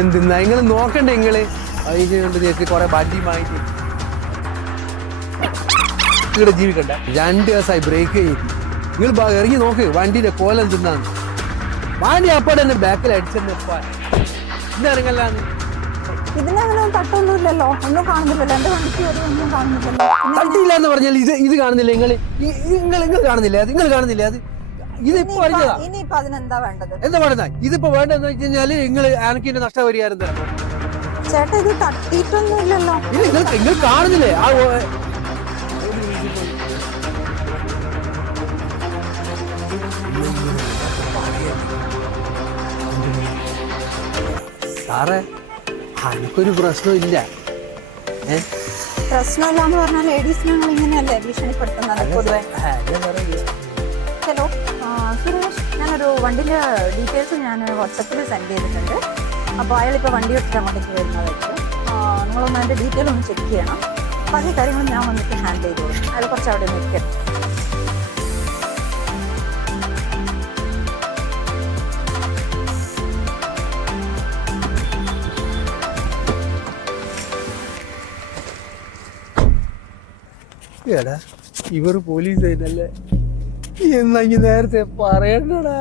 എന്തെന്നാ നിങ്ങൾ നോക്കണ്ടേ നിങ്ങള് അതിന് കൊണ്ട് ചേച്ചി കുറെ വണ്ടിയുമായിട്ട് ഇവിടെ ജീവിക്കണ്ട. 2 ദിവസമായി ബ്രേക്ക് ചെയ്ത് നിങ്ങൾ ഇറങ്ങി നോക്ക് വണ്ടിയുടെ കോലം തിന്നാന്ന്. വണ്ടി അപ്പാടെ തന്നെ ബാക്കിൽ അടിച്ചെന്നപ്പാ ഇന്നിറങ്ങല്ലാന്ന്. ഇതിനങ്ങനെ തട്ടൊന്നുമില്ലല്ലോ, ഒന്നും കാണുന്നില്ലല്ലോ, എന്റെ വണ്ടിക്ക് ഒന്നും കാണുന്നില്ലല്ലോ. തട്ടിയില്ല എന്ന് പറഞ്ഞാൽ ഇത് കാണുന്നില്ല നിങ്ങൾ കാണുന്നില്ല, നിങ്ങൾ കാണുന്നില്ല. അത് ഇതിപ്പോ അറിഞ്ഞതാ. ഇനിയിപ്പോ അതിനെന്താ വേണ്ടത്? എന്താ വേണ്ടത്? ഇതിപ്പോ വേണ്ടെന്ന് വെച്ച് കഴിഞ്ഞാല് നിങ്ങൾ എനിക്ക് എന്റെ നഷ്ടപരിഹാരം തരണം. ചേട്ടാ ഇത് തട്ടിയിട്ടൊന്നും ഇല്ലല്ലോ. നിങ്ങൾ കാണുന്നില്ലേ ആ സാറേ എനിക്കൊരു പ്രശ്നമില്ല. പ്രശ്നമില്ലാന്ന് പറഞ്ഞാൽ ലേഡീസിനെ ഞങ്ങൾ ഇങ്ങനെയല്ലേ ഭീഷണിപ്പെടുത്തുന്നത് പൊതുവെ. ഹലോ സുരേഷ്, ഞാനൊരു വണ്ടിൻ്റെ ഡീറ്റെയിൽസ് ഞാൻ വാട്സപ്പിൽ സെൻഡ് ചെയ്തിട്ടുണ്ട്. അപ്പോൾ അയാളിപ്പോൾ വണ്ടി എടുത്തിട്ട് അങ്ങോട്ടേക്ക് വരുന്നതായിരിക്കും. നിങ്ങളൊന്ന് അതിൻ്റെ ഡീറ്റെയിൽ ഒന്ന് ചെക്ക് ചെയ്യണം. ബാക്കി കാര്യങ്ങൾ ഞാൻ വന്നിട്ട് ഹാൻഡിൽ ചെയ്തോളൂ. അയാൾ കുറച്ച് അവിടെ നിൽക്കണം. എടാ ഇവർ പോലീസ് ആയിട്ടല്ലേ എന്നാ നേരത്തെ പറയണ്ടടാ.